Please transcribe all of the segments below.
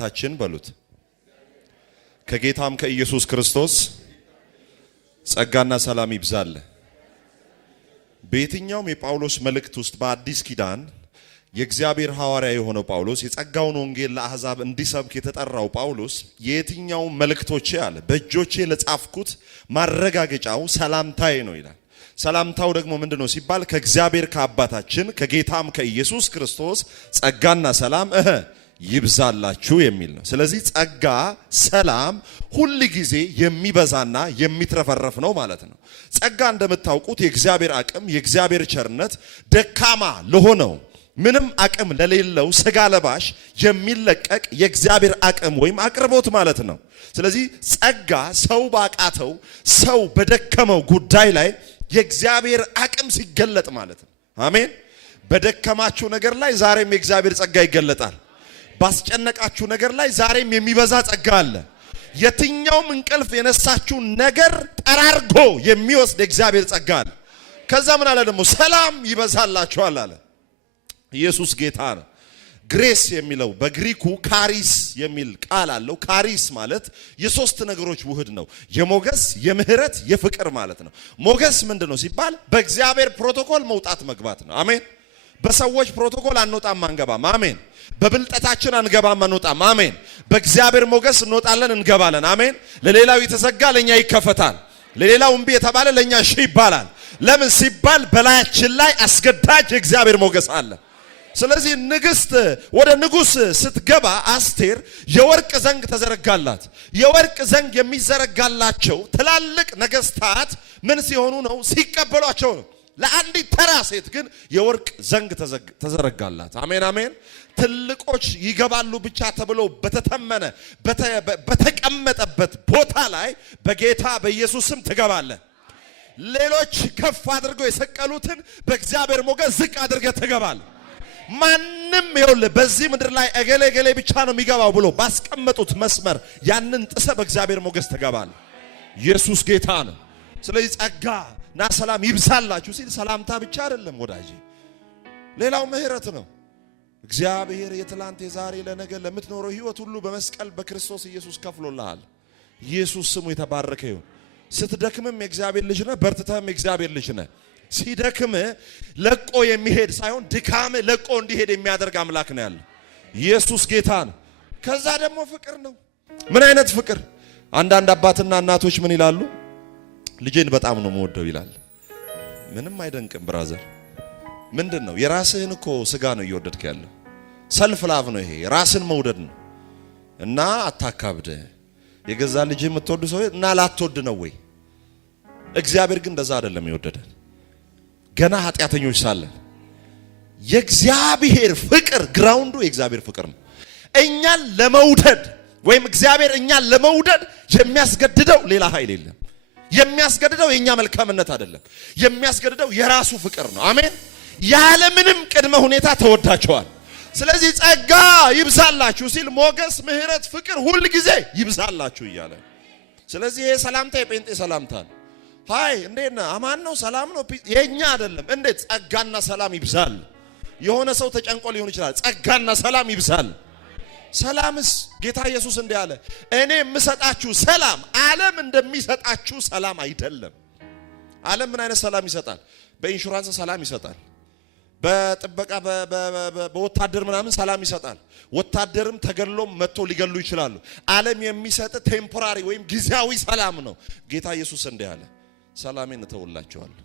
ከአባታችን በሉት ከጌታም ከኢየሱስ ክርስቶስ ጸጋና ሰላም ይብዛል። በየትኛውም የጳውሎስ መልእክት ውስጥ በአዲስ ኪዳን የእግዚአብሔር ሐዋርያ የሆነው ጳውሎስ የጸጋውን ወንጌል ለአሕዛብ እንዲሰብክ የተጠራው ጳውሎስ የየትኛው መልእክቶቼ አለ በእጆቼ ለጻፍኩት ማረጋገጫው ሰላምታዬ ነው ይላል። ሰላምታው ደግሞ ምንድነው ሲባል ከእግዚአብሔር ከአባታችን ከጌታም ከኢየሱስ ክርስቶስ ጸጋና ሰላም ይብዛላችሁ የሚል ነው። ስለዚህ ጸጋ ሰላም ሁሉ ጊዜ የሚበዛና የሚትረፈረፍ ነው ማለት ነው። ጸጋ እንደምታውቁት የእግዚአብሔር አቅም የእግዚአብሔር ቸርነት ደካማ ለሆነው ምንም አቅም ለሌለው ስጋ ለባሽ የሚለቀቅ የእግዚአብሔር አቅም ወይም አቅርቦት ማለት ነው። ስለዚህ ጸጋ ሰው ባቃተው ሰው በደከመው ጉዳይ ላይ የእግዚአብሔር አቅም ሲገለጥ ማለት ነው። አሜን። በደከማችሁ ነገር ላይ ዛሬም የእግዚአብሔር ጸጋ ይገለጣል። ባስጨነቃችሁ ነገር ላይ ዛሬም የሚበዛ ጸጋ አለ። የትኛውም እንቅልፍ የነሳችሁ ነገር ጠራርጎ የሚወስድ የእግዚአብሔር ጸጋ አለ። ከዛ ምን አለ ደግሞ ሰላም ይበዛላችኋል አለ። ኢየሱስ ጌታ ነው። ግሬስ የሚለው በግሪኩ ካሪስ የሚል ቃል አለው። ካሪስ ማለት የሶስት ነገሮች ውህድ ነው። የሞገስ፣ የምህረት፣ የፍቅር ማለት ነው። ሞገስ ምንድነው ሲባል በእግዚአብሔር ፕሮቶኮል መውጣት መግባት ነው። አሜን። በሰዎች ፕሮቶኮል አንወጣም አንገባም። አሜን። በብልጠታችን አንገባም አንወጣም። አሜን። በእግዚአብሔር ሞገስ እንወጣለን እንገባለን። አሜን። ለሌላው የተዘጋ ለኛ ይከፈታል። ለሌላው እምቢ የተባለ ለኛ እሺ ይባላል። ለምን ሲባል በላያችን ላይ አስገዳጅ የእግዚአብሔር ሞገስ አለ። ስለዚህ ንግስት ወደ ንጉስ ስትገባ አስቴር የወርቅ ዘንግ ተዘረጋላት። የወርቅ ዘንግ የሚዘረጋላቸው ትላልቅ ነገስታት ምን ሲሆኑ ነው? ሲቀበሏቸው ነው። ለአንዲት ተራ ሴት ግን የወርቅ ዘንግ ተዘረጋላት። አሜን አሜን። ትልቆች ይገባሉ ብቻ ተብሎ በተተመነ በተቀመጠበት ቦታ ላይ በጌታ በኢየሱስ ስም ትገባለህ። ሌሎች ከፍ አድርገው የሰቀሉትን በእግዚአብሔር ሞገስ ዝቅ አድርገህ ትገባለህ። ማንም ይኸውልህ በዚህ ምድር ላይ እገሌ እገሌ ብቻ ነው የሚገባው ብሎ ባስቀመጡት መስመር ያንን ጥሰ በእግዚአብሔር ሞገስ ትገባለህ። ኢየሱስ ጌታ ነው። ስለዚህ ጸጋና ሰላም ይብዛላችሁ ሲል ሰላምታ ብቻ አይደለም ወዳጄ፣ ሌላው ምህረት ነው። እግዚአብሔር የትላንት የዛሬ ለነገ ለምትኖረው ህይወት ሁሉ በመስቀል በክርስቶስ ኢየሱስ ከፍሎልሃል። ኢየሱስ ስሙ የተባረከ ይሁን። ስትደክምም የእግዚአብሔር ልጅ ነህ፣ በርትተህም የእግዚአብሔር ልጅ ነህ። ሲደክም ለቆ የሚሄድ ሳይሆን ድካም ለቆ እንዲሄድ የሚያደርግ አምላክ ነው ያለው። ኢየሱስ ጌታ ነው። ከዛ ደግሞ ፍቅር ነው። ምን አይነት ፍቅር? አንዳንድ አባትና እናቶች ምን ይላሉ? ልጄን በጣም ነው የምወደው ይላል። ምንም አይደንቅም ብራዘር። ምንድነው? የራስህን እኮ ስጋ ነው እየወደድክ ያለው። ሰልፍ ላቭ ነው ይሄ፣ ራስን መውደድ ነው። እና አታካብደ። የገዛ ልጅ የምትወድ ሰው እና ላትወድ ነው ወይ? እግዚአብሔር ግን እንደዛ አይደለም የወደደን። ገና ኃጢአተኞች ሳለን የእግዚአብሔር ፍቅር ግራውንዱ የእግዚአብሔር ፍቅር ነው። እኛን ለመውደድ ወይም እግዚአብሔር እኛን ለመውደድ የሚያስገድደው ሌላ ኃይል የለም። የሚያስገድደው የኛ መልካምነት አይደለም። የሚያስገድደው የራሱ ፍቅር ነው። አሜን። ያለ ምንም ቅድመ ሁኔታ ተወዳቸዋል። ስለዚህ ጸጋ ይብዛላችሁ ሲል ሞገስ፣ ምህረት፣ ፍቅር ሁሉ ጊዜ ይብዛላችሁ እያለ። ስለዚህ ይሄ ሰላምታ የጴንጤ ሰላምታ ነው። ሃይ እንዴት ነህ? አማን ነው? ሰላም ነው? የኛ አይደለም። እንዴት ጸጋና ሰላም ይብዛል? የሆነ ሰው ተጨንቆ ሊሆን ይችላል። ጸጋና ሰላም ይብዛል። ሰላምስ ጌታ ኢየሱስ እንዲህ አለ፣ እኔ የምሰጣችሁ ሰላም ዓለም እንደሚሰጣችሁ ሰላም አይደለም። ዓለም ምን አይነት ሰላም ይሰጣል? በኢንሹራንስ ሰላም ይሰጣል። በጥበቃ በወታደር ምናምን ሰላም ይሰጣል። ወታደርም ተገድሎም መጥቶ ሊገሉ ይችላሉ። ዓለም የሚሰጥ ቴምፖራሪ ወይም ጊዜያዊ ሰላም ነው። ጌታ ኢየሱስ እንዲህ አለ፣ ሰላሜን እተውላችኋለሁ።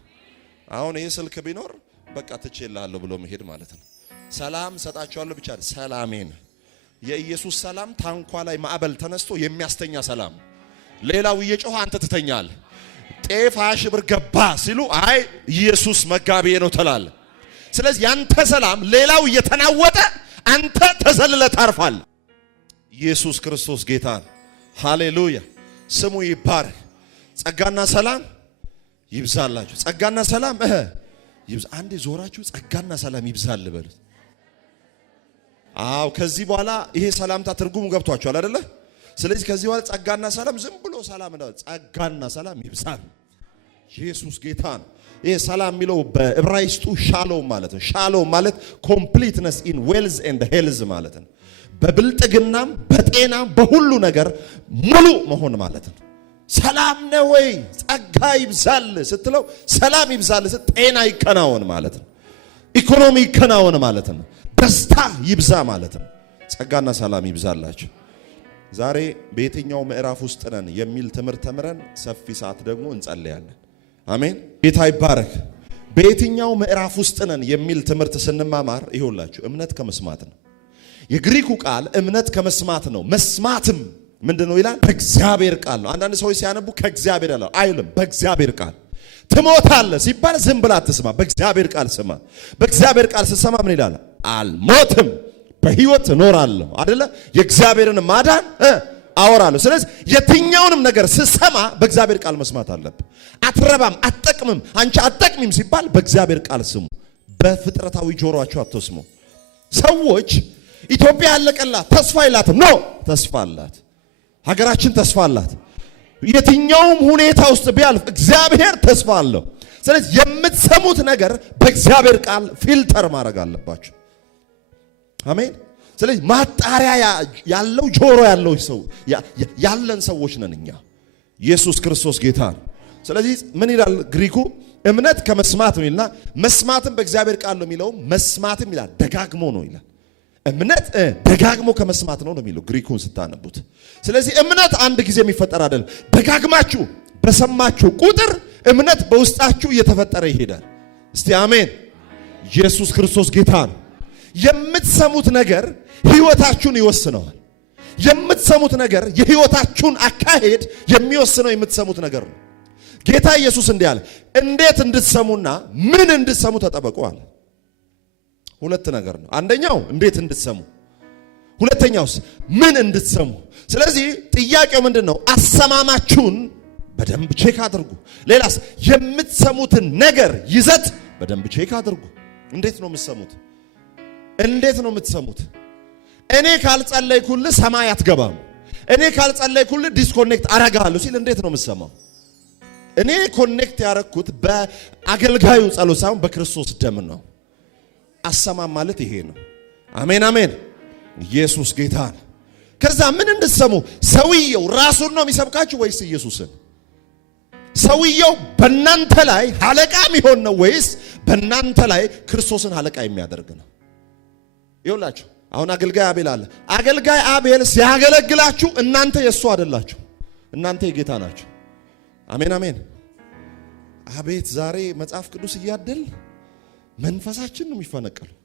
አሁን ይሄ ስልክ ቢኖር በቃ ትቼልሃለሁ ብሎ መሄድ ማለት ነው። ሰላም ሰጣችኋለሁ ብቻ ሰላሜን። የኢየሱስ ሰላም ታንኳ ላይ ማዕበል ተነስቶ የሚያስተኛ ሰላም። ሌላው እየጮኸ አንተ ትተኛለህ። ጤፍ 20 ሺህ ብር ገባ ሲሉ አይ ኢየሱስ መጋቢዬ ነው ትላለህ። ስለዚህ ያንተ ሰላም ሌላው እየተናወጠ አንተ ተዘልለ ታርፋል። ኢየሱስ ክርስቶስ ጌታ ነው። ሃሌሉያ ስሙ ይባረክ። ጸጋና ሰላም ይብዛላችሁ። ጸጋና ሰላም ይብዛ። አንዴ ዞራችሁ ጸጋና ሰላም ይብዛል በሉት። አው ከዚህ በኋላ ይሄ ሰላምታ ትርጉሙ ገብቷችኋል አይደለ? ስለዚህ ከዚህ በኋላ ጸጋና ሰላም ዝም ብሎ ሰላም ነው። ጸጋና ሰላም ይብዛል። ኢየሱስ ጌታ ነው። ይሄ ሰላም የሚለው በዕብራይስጡ ሻሎም ማለት ነው። ሻሎም ማለት ኮምፕሊትነስ ኢን ዌልዝ ኤንድ ሄልዝ ማለት ነው። በብልጥግናም በጤናም በሁሉ ነገር ሙሉ መሆን ማለት ነው። ሰላም ነው ወይ ጸጋ ይብዛል ስትለው ሰላም ይብዛል ስትል ጤና ይከናወን ማለት ነው። ኢኮኖሚ ይከናወን ማለት ነው። ደስታ ይብዛ ማለት ነው። ጸጋና ሰላም ይብዛላችሁ። ዛሬ በየትኛው ምዕራፍ ውስጥ ነን የሚል ትምህርት ተምረን ሰፊ ሰዓት ደግሞ እንጸልያለን። አሜን። ጌታ ይባረክ። በየትኛው ምዕራፍ ውስጥ ነን የሚል ትምህርት ስንማማር ይሁላችሁ እምነት ከመስማት ነው። የግሪኩ ቃል እምነት ከመስማት ነው። መስማትም ምንድነው ይላል? በእግዚአብሔር ቃል ነው። አንዳንድ ሰዎች ሲያነቡ ከእግዚአብሔር ያለው አይልም፣ በእግዚአብሔር ቃል። ትሞታለህ ሲባል ዝም ብላ አትስማ፣ በእግዚአብሔር ቃል ስማ። በእግዚአብሔር ቃል ስትሰማ ምን ይላል? አልሞትም በህይወት እኖራለሁ አይደለ? የእግዚአብሔርን ማዳን አወራለሁ። ስለዚህ የትኛውንም ነገር ስትሰማ በእግዚአብሔር ቃል መስማት አለብህ። አትረባም፣ አትጠቅምም፣ አንቺ አትጠቅሚም ሲባል በእግዚአብሔር ቃል ስሙ። በፍጥረታዊ ጆሮአችሁ አትስሙ። ሰዎች ኢትዮጵያ ያለቀላት ተስፋ የላትም። ኖ ተስፋ አላት። ሀገራችን ተስፋ አላት። የትኛውም ሁኔታ ውስጥ ቢያልፍ እግዚአብሔር ተስፋ አለው። ስለዚህ የምትሰሙት ነገር በእግዚአብሔር ቃል ፊልተር ማድረግ አለባችሁ። አሜን። ስለዚህ ማጣሪያ ያለው ጆሮ ያለው ሰው ያለን ሰዎች ነን እኛ። ኢየሱስ ክርስቶስ ጌታ ነው። ስለዚህ ምን ይላል ግሪኩ? እምነት ከመስማት ነው ይልና መስማትም በእግዚአብሔር ቃል ነው የሚለው መስማትም ይላል ደጋግሞ ነው ይላል። እምነት ደጋግሞ ከመስማት ነው የሚለው ግሪኩን ስታነቡት። ስለዚህ እምነት አንድ ጊዜ የሚፈጠር አይደለም። ደጋግማችሁ በሰማችሁ ቁጥር እምነት በውስጣችሁ እየተፈጠረ ይሄዳል። እስቲ አሜን። ኢየሱስ ክርስቶስ ጌታ ነው። የምትሰሙት ነገር ህይወታችሁን ይወስነዋል። የምትሰሙት ነገር የህይወታችሁን አካሄድ የሚወስነው የምትሰሙት ነገር ነው። ጌታ ኢየሱስ እንዲህ አለ፣ እንዴት እንድትሰሙና ምን እንድትሰሙ ተጠበቁ አለ። ሁለት ነገር ነው። አንደኛው እንዴት እንድትሰሙ፣ ሁለተኛውስ ምን እንድትሰሙ። ስለዚህ ጥያቄው ምንድነው? አሰማማችሁን በደንብ ቼክ አድርጉ። ሌላስ የምትሰሙትን ነገር ይዘት በደንብ ቼክ አድርጉ። እንዴት ነው የምትሰሙት? እንዴት ነው የምትሰሙት? እኔ ካልጸለይኩልህ ሰማይ አትገባም፣ እኔ ካልጸለይኩልህ ዲስኮኔክት አረጋለሁ ሲል እንዴት ነው የምትሰማው? እኔ ኮኔክት ያረኩት በአገልጋዩ ጸሎት ሳይሆን በክርስቶስ ደም ነው። አሰማም ማለት ይሄ ነው። አሜን አሜን። ኢየሱስ ጌታ ነው። ከዛ ምን እንድትሰሙ? ሰውየው ራሱን ነው የሚሰብካችሁ ወይስ ኢየሱስን? ሰውየው በእናንተ ላይ አለቃ የሚሆን ነው ወይስ በእናንተ ላይ ክርስቶስን አለቃ የሚያደርግ ነው? ይኸውላችሁ አሁን አገልጋይ አቤል አለ። አገልጋይ አቤል ሲያገለግላችሁ እናንተ የሱ አይደላችሁ፣ እናንተ የጌታ ናችሁ። አሜን አሜን። አቤት ዛሬ መጽሐፍ ቅዱስ እያደል መንፈሳችን ነው የሚፈነቀለው።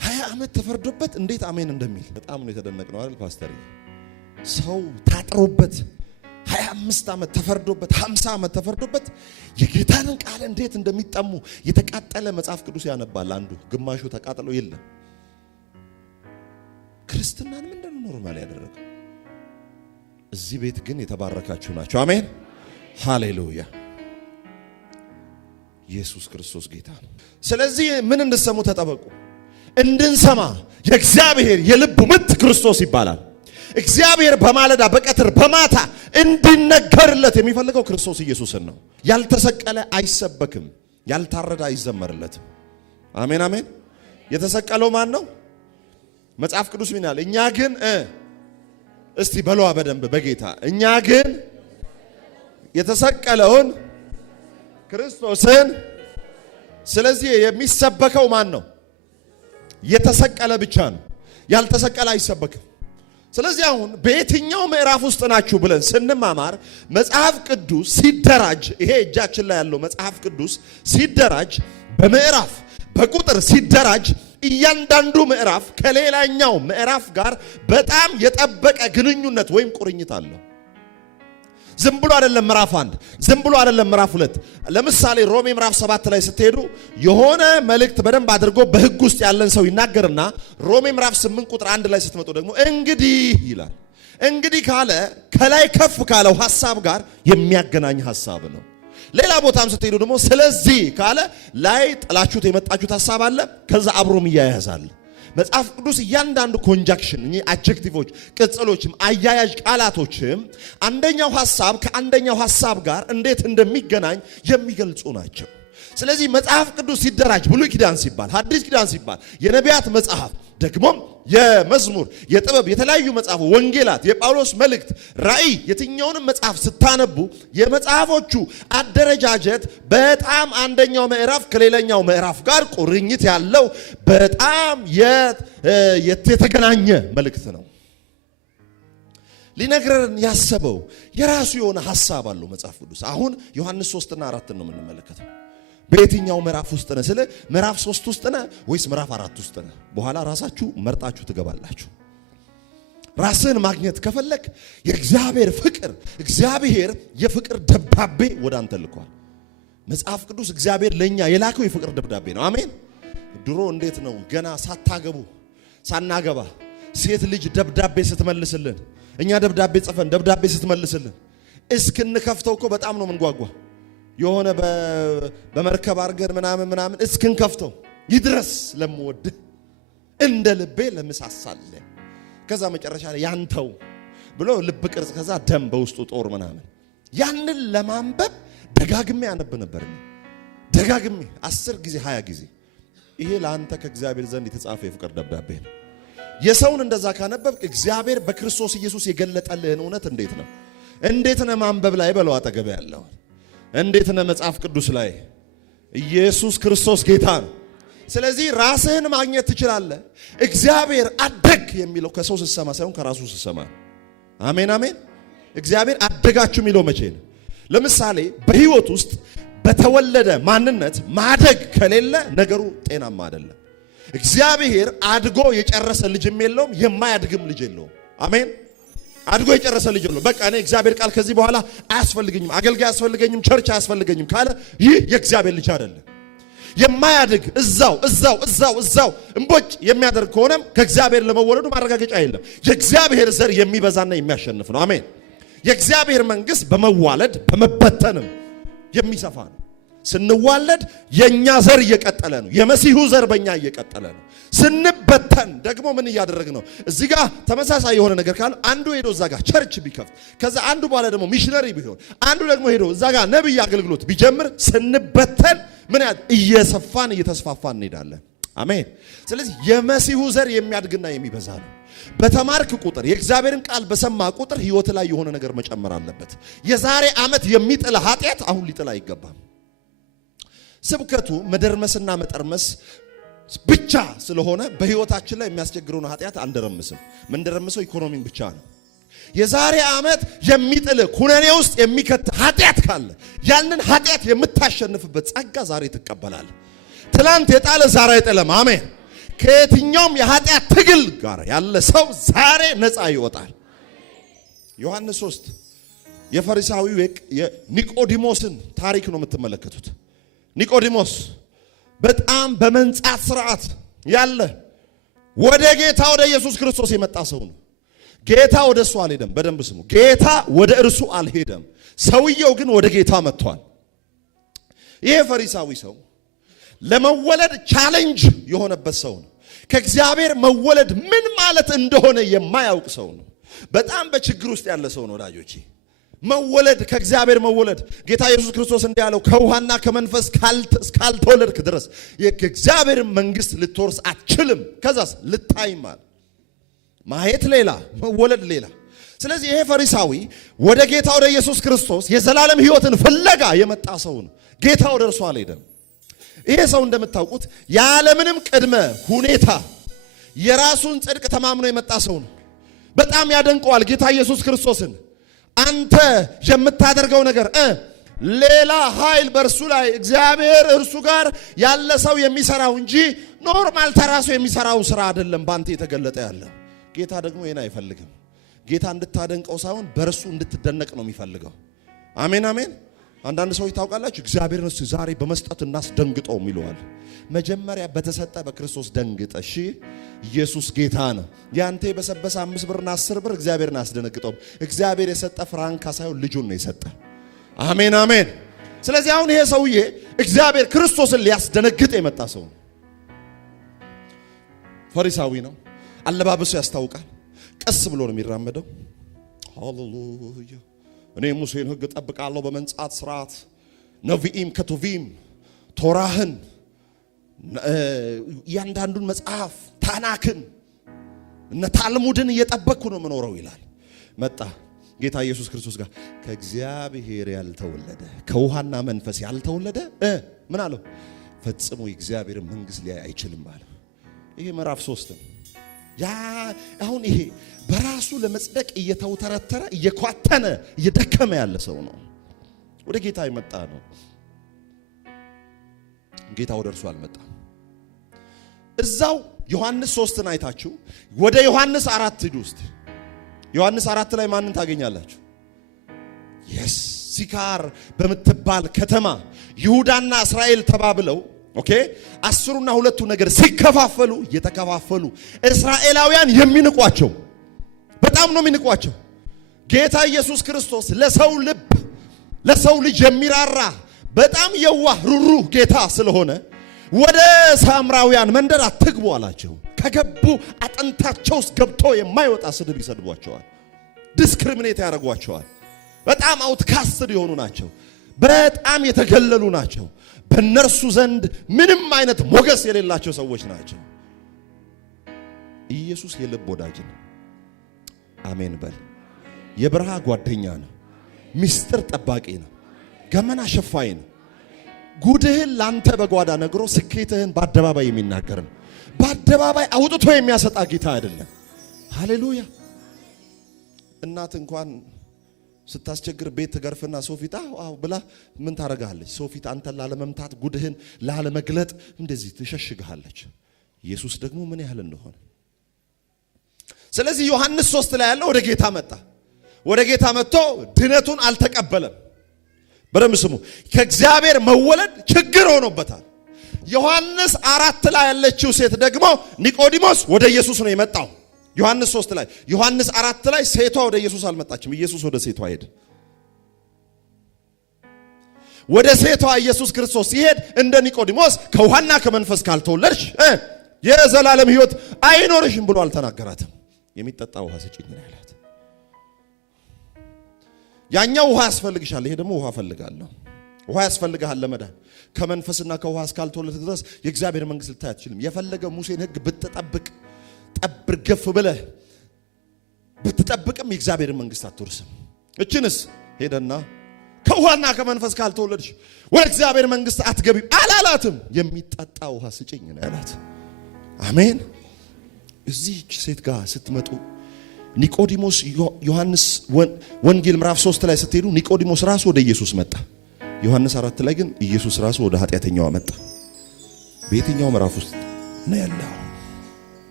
20 ዓመት ተፈርዶበት እንዴት አሜን እንደሚል በጣም ነው የተደነቅነው አይደል ፓስተር? ሰው ታጥሮበት 25 ዓመት ተፈርዶበት 50 ዓመት ተፈርዶበት የጌታንን ቃል እንዴት እንደሚጠሙ የተቃጠለ መጽሐፍ ቅዱስ ያነባል አንዱ፣ ግማሹ ተቃጥሎ የለም። ክርስትናን ምንድነው ኖርማል ያደረገው? እዚህ ቤት ግን የተባረካችሁ ናችሁ። አሜን ሃሌሉያ። ኢየሱስ ክርስቶስ ጌታ ነው። ስለዚህ ምን እንድትሰሙ ተጠበቁ። እንድንሰማ የእግዚአብሔር የልቡ ምት ክርስቶስ ይባላል። እግዚአብሔር በማለዳ በቀትር በማታ እንዲነገርለት የሚፈልገው ክርስቶስ ኢየሱስን ነው። ያልተሰቀለ አይሰበክም፣ ያልታረደ አይዘመርለትም። አሜን አሜን። የተሰቀለው ማን ነው? መጽሐፍ ቅዱስ ምን ይላል? እኛ ግን እስቲ በለዋ በደንብ በጌታ እኛ ግን የተሰቀለውን ክርስቶስን። ስለዚህ የሚሰበከው ማን ነው? የተሰቀለ ብቻ ነው። ያልተሰቀለ አይሰበክም። ስለዚህ አሁን በየትኛው ምዕራፍ ውስጥ ናችሁ ብለን ስንማማር መጽሐፍ ቅዱስ ሲደራጅ፣ ይሄ እጃችን ላይ ያለው መጽሐፍ ቅዱስ ሲደራጅ በምዕራፍ በቁጥር ሲደራጅ እያንዳንዱ ምዕራፍ ከሌላኛው ምዕራፍ ጋር በጣም የጠበቀ ግንኙነት ወይም ቁርኝት አለው። ዝም ብሎ አይደለም ምዕራፍ 1፣ ዝም ብሎ አይደለም ምዕራፍ 2። ለምሳሌ ሮሜ ምዕራፍ 7 ላይ ስትሄዱ የሆነ መልእክት በደንብ አድርጎ በሕግ ውስጥ ያለን ሰው ይናገርና ሮሜ ምዕራፍ 8 ቁጥር 1 ላይ ስትመጡ ደግሞ እንግዲህ ይላል። እንግዲህ ካለ ከላይ ከፍ ካለው ሐሳብ ጋር የሚያገናኝ ሐሳብ ነው። ሌላ ቦታም ስትሄዱ ደግሞ ስለዚህ ካለ ላይ ጥላችሁት የመጣችሁት ሐሳብ አለ፣ ከዛ አብሮም ይያያዛል። መጽሐፍ ቅዱስ እያንዳንዱ ኮንጃክሽን እኚህ አድጀክቲቮች፣ ቅጽሎችም፣ አያያዥ ቃላቶችም አንደኛው ሐሳብ ከአንደኛው ሐሳብ ጋር እንዴት እንደሚገናኝ የሚገልጹ ናቸው። ስለዚህ መጽሐፍ ቅዱስ ሲደራጅ ብሉይ ኪዳን ሲባል፣ ሐዲስ ኪዳን ሲባል፣ የነቢያት መጽሐፍ ደግሞም የመዝሙር የጥበብ የተለያዩ መጽሐፍ ወንጌላት የጳውሎስ መልእክት ራእይ የትኛውንም መጽሐፍ ስታነቡ የመጽሐፎቹ አደረጃጀት በጣም አንደኛው ምዕራፍ ከሌላኛው ምዕራፍ ጋር ቁርኝት ያለው በጣም የተገናኘ መልእክት ነው። ሊነግረን ያሰበው የራሱ የሆነ ሐሳብ አለው መጽሐፍ ቅዱስ። አሁን ዮሐንስ 3 እና 4 ነው የምንመለከተው። በየትኛው ምዕራፍ ውስጥ ነህ ስለ ምዕራፍ 3 ውስጥ ነህ ወይስ ምዕራፍ 4 ውስጥ ነህ? በኋላ ራሳችሁ መርጣችሁ ትገባላችሁ። ራስን ማግኘት ከፈለክ የእግዚአብሔር ፍቅር እግዚአብሔር የፍቅር ደብዳቤ ወደ አንተ ልኳል። መጽሐፍ ቅዱስ እግዚአብሔር ለኛ የላከው የፍቅር ደብዳቤ ነው። አሜን። ድሮ እንዴት ነው ገና ሳታገቡ ሳናገባ ሴት ልጅ ደብዳቤ ስትመልስልን እኛ ደብዳቤ ጽፈን ደብዳቤ ስትመልስልን እስክንከፍተው እኮ በጣም ነው መንጓጓ። የሆነ በመርከብ አርገን ምናምን እስክንከፍተው ይድረስ ለምወድ እንደ ልቤ ለምሳሳለ ከዛ መጨረሻ ላይ ያንተው ብሎ ልብ ቅርጽ ከዛ ደም በውስጡ ጦር ምናምን ያንን ለማንበብ ደጋግሜ ያነብ ነበር። ደጋግሜ 10 ጊዜ 20 ጊዜ። ይሄ ለአንተ ከእግዚአብሔር ዘንድ የተጻፈ የፍቅር ደብዳቤ ነው። የሰውን እንደዛ ካነበብክ እግዚአብሔር በክርስቶስ ኢየሱስ የገለጠልህን እውነት እንዴት ነው? እንዴት ነው ማንበብ ላይ በለው አጠገብ ያለው እንዴት ነው መጽሐፍ ቅዱስ ላይ ኢየሱስ ክርስቶስ ጌታ ነው። ስለዚህ ራስህን ማግኘት ትችላለህ። እግዚአብሔር አደግ የሚለው ከሰው ሲሰማ ሳይሆን ከራሱ ሲሰማ። አሜን አሜን። እግዚአብሔር አደጋችሁ የሚለው መቼ ነው? ለምሳሌ በህይወት ውስጥ በተወለደ ማንነት ማደግ ከሌለ ነገሩ ጤናማ አይደለም። እግዚአብሔር አድጎ የጨረሰ ልጅም የለውም የማያድግም ልጅ የለውም። አሜን። አድጎ የጨረሰ ልጅ የለውም። በቃ እኔ እግዚአብሔር ቃል ከዚህ በኋላ አያስፈልገኝም፣ አገልጋይ አያስፈልገኝም፣ ቸርች አያስፈልገኝም ካለ ይህ የእግዚአብሔር ልጅ አይደለም። የማያድግ እዛው እንቦጭ የሚያደርግ ከሆነም ከእግዚአብሔር ለመወለዱ ማረጋገጫ የለም። የእግዚአብሔር ዘር የሚበዛና የሚያሸንፍ ነው። አሜን። የእግዚአብሔር መንግስት በመዋለድ በመበተንም የሚሰፋ ነው። ስንዋለድ የኛ ዘር እየቀጠለ ነው። የመሲሁ ዘር በእኛ እየቀጠለ ነው። ስንበተን ደግሞ ምን እያደረግ ነው? እዚህ ጋር ተመሳሳይ የሆነ ነገር ካለ አንዱ ሄዶ እዛ ጋር ቸርች ቢከፍት ከዛ አንዱ በኋላ ደግሞ ሚሽነሪ ቢሆን አንዱ ደግሞ ሄዶ እዛ ጋር ነብይ አገልግሎት ቢጀምር ስንበተን ምን እየሰፋን እየተስፋፋን እንሄዳለን። አሜን። ስለዚህ የመሲሁ ዘር የሚያድግና የሚበዛ ነው። በተማርክ ቁጥር የእግዚአብሔርን ቃል በሰማ ቁጥር ህይወት ላይ የሆነ ነገር መጨመር አለበት። የዛሬ ዓመት የሚጥል ኃጢአት አሁን ሊጥል አይገባም። ስብከቱ መደርመስና መጠርመስ ብቻ ስለሆነ በህይወታችን ላይ የሚያስቸግረውን ኃጢአት አንደረምስም። ምንደረምሰው ኢኮኖሚን ብቻ ነው። የዛሬ ዓመት የሚጥል ኩነኔ ውስጥ የሚከት ኃጢአት ካለ ያንን ኃጢአት የምታሸንፍበት ጸጋ ዛሬ ትቀበላለህ። ትላንት የጣለ ዛሬ አይጥልም። አሜን። ከየትኛውም የኃጢአት ትግል ጋር ያለ ሰው ዛሬ ነፃ ይወጣል። ዮሐንስ 3 የፈሪሳዊው የኒቆዲሞስን ታሪክ ነው የምትመለከቱት። ኒቆዲሞስ በጣም በመንጻት ስርዓት ያለ ወደ ጌታ ወደ ኢየሱስ ክርስቶስ የመጣ ሰው ነው። ጌታ ወደ እሱ አልሄደም። በደንብ ስሙ። ጌታ ወደ እርሱ አልሄደም። ሰውየው ግን ወደ ጌታ መጥቷል። ይሄ ፈሪሳዊ ሰው ለመወለድ ቻሌንጅ የሆነበት ሰው ነው። ከእግዚአብሔር መወለድ ምን ማለት እንደሆነ የማያውቅ ሰው ነው። በጣም በችግር ውስጥ ያለ ሰው ነው ወዳጆቼ። መወለድ ከእግዚአብሔር መወለድ ጌታ ኢየሱስ ክርስቶስ እንዲህ ያለው ከውሃና ከመንፈስ ካልተወለድክ ድረስ የእግዚአብሔር መንግስት ልትወርስ አትችልም። ከዛስ ልታይማል። ማየት ሌላ መወለድ ሌላ። ስለዚህ ይሄ ፈሪሳዊ ወደ ጌታ ወደ ኢየሱስ ክርስቶስ የዘላለም ሕይወትን ፍለጋ የመጣ ሰው ነው። ጌታ ወደ እርሱ አልሄደም። ይሄ ሰው እንደምታውቁት ያለምንም ቅድመ ሁኔታ የራሱን ጽድቅ ተማምኖ የመጣ ሰው ነው። በጣም ያደንቀዋል ጌታ ኢየሱስ ክርስቶስን። አንተ የምታደርገው ነገር ሌላ ኃይል በእርሱ ላይ እግዚአብሔር እርሱ ጋር ያለ ሰው የሚሰራው እንጂ ኖርማል ተራሱ የሚሰራው ስራ አይደለም ባንተ የተገለጠ ያለ። ጌታ ደግሞ ይሄን አይፈልግም። ጌታ እንድታደንቀው ሳይሆን በእርሱ እንድትደነቅ ነው የሚፈልገው። አሜን አሜን። አንዳንድ ሰዎች ታውቃላችሁ እግዚአብሔርን ዛሬ በመስጠት እናስደንግጠው ይለዋል። መጀመሪያ በተሰጠ በክርስቶስ ደንግጠ። እሺ ኢየሱስ ጌታ ነው። ያንተ በሰበሰ 5 ብርና 10 ብር እግዚአብሔርን አስደነግጠው። እግዚአብሔር የሰጠ ፍራንካ ሳይሆን ልጁን ነው የሰጠ። አሜን አሜን። ስለዚህ አሁን ይሄ ሰውዬ እግዚአብሔር ክርስቶስን ሊያስደነግጥ የመጣ ሰው ነው። ፈሪሳዊ ነው። አለባበሱ ያስታውቃል። ቀስ ብሎ ነው የሚራመደው። ሃሌሉያ። እኔ ሙሴን ሕግ ጠብቃለሁ በመንጻት ስርዓት ነቢይም ከቱቪም ቶራህን ያንዳንዱን መጽሐፍ ታናክን እነ ታልሙድን እየጠበቅኩ ነው የምኖረው ይላል። መጣ ጌታ ኢየሱስ ክርስቶስ ጋር ከእግዚአብሔር ያልተወለደ ከውሃና መንፈስ ያልተወለደ ምን አለው? ፈጽሞ የእግዚአብሔር መንግስት ሊያይ አይችልም አለ። ይሄ ምዕራፍ 3 ነው። ያ አሁን ይሄ በራሱ ለመጽደቅ እየተውተረተረ እየኳተነ እየደከመ ያለ ሰው ነው ወደ ጌታ የመጣ ነው። ጌታ ወደ እርሱ አልመጣም። እዛው ዮሐንስ 3ን አይታችሁ ወደ ዮሐንስ 4 ሂዱ ውስጥ ዮሐንስ 4 ላይ ማንን ታገኛላችሁ? ሲካር በምትባል ከተማ ይሁዳና እስራኤል ተባብለው ኦኬ 10ና 2ቱ ነገር ሲከፋፈሉ እየተከፋፈሉ እስራኤላውያን የሚንቋቸው በጣም ነው የሚንቋቸው። ጌታ ኢየሱስ ክርስቶስ ለሰው ልብ ለሰው ልጅ የሚራራ በጣም የዋህ ሩሩህ ጌታ ስለሆነ ወደ ሳምራውያን መንደር አትግቡ አላቸው። ከገቡ አጥንታቸው ውስጥ ገብቶ የማይወጣ ስድብ ይሰድቧቸዋል፣ ዲስክሪሚኔት ያደርጓቸዋል። በጣም አውትካስትድ የሆኑ ናቸው፣ በጣም የተገለሉ ናቸው። በእነርሱ ዘንድ ምንም አይነት ሞገስ የሌላቸው ሰዎች ናቸው። ኢየሱስ የልብ ወዳጅ ነው። አሜን በል። የበረሃ ጓደኛ ነው። ሚስጥር ጠባቂ ነው። ገመና ሸፋኝ ነው። ጉድህን ላንተ በጓዳ ነግሮ ስኬትህን በአደባባይ የሚናገር ነው። በአደባባይ አውጥቶ የሚያሰጣ ጌታ አይደለም። ሃሌሉያ። እናት እንኳን ስታስቸግር ቤት ትገርፍና ሶፊት አው ብላ ምን ታረጋለች? ሶፊት አንተን ላለመምታት ጉድህን ላለመግለጥ እንደዚህ ትሸሽግሃለች። ኢየሱስ ደግሞ ምን ያህል እንደሆነ። ስለዚህ ዮሐንስ 3 ላይ ያለው ወደ ጌታ መጣ። ወደ ጌታ መጥቶ ድነቱን አልተቀበለም። በደም ስሙ። ከእግዚአብሔር መወለድ ችግር ሆኖበታል። ዮሐንስ 4 ላይ ያለችው ሴት ደግሞ ኒቆዲሞስ ወደ ኢየሱስ ነው የመጣው። ዮሐንስ 3 ላይ ዮሐንስ 4 ላይ ሴቷ ወደ ኢየሱስ አልመጣችም። ኢየሱስ ወደ ሴቷ ሄደ። ወደ ሴቷ ኢየሱስ ክርስቶስ ሲሄድ እንደ ኒቆዲሞስ ከውሃና ከመንፈስ ካልተወለድሽ የዘላለም ሕይወት አይኖርሽም ብሎ አልተናገራትም። የሚጠጣ ውሃ ስጪኝ አላት። ያኛው ውሃ ያስፈልግሻል፣ ይሄ ደግሞ ውሃ ፈልጋለሁ። ውሃ ያስፈልግሃል ለመዳን። ከመንፈስና ከውሃ እስካልተወለድክ ድረስ የእግዚአብሔር መንግስት ልታይ አትችልም። የፈለገ ሙሴን ሕግ ብትጠብቅ ጠብር ገፍ ብለህ ብትጠብቅም የእግዚአብሔር መንግስት አትወርስም። እችንስ ሄደና ከውሃና ከመንፈስ ካልተወለድሽ ወደ እግዚአብሔር መንግስት አትገቢም አላላትም። የሚጠጣ ውሃ ስጪኝ ነው ያላት። አሜን። እዚህች ሴት ጋር ስትመጡ ኒቆዲሞስ ዮሐንስ ወንጌል ምዕራፍ 3 ላይ ስትሄዱ ኒቆዲሞስ ራሱ ወደ ኢየሱስ መጣ። ዮሐንስ 4 ላይ ግን ኢየሱስ ራሱ ወደ ኃጢአተኛዋ መጣ። በየትኛው ምዕራፍ ውስጥ ነው ያለው?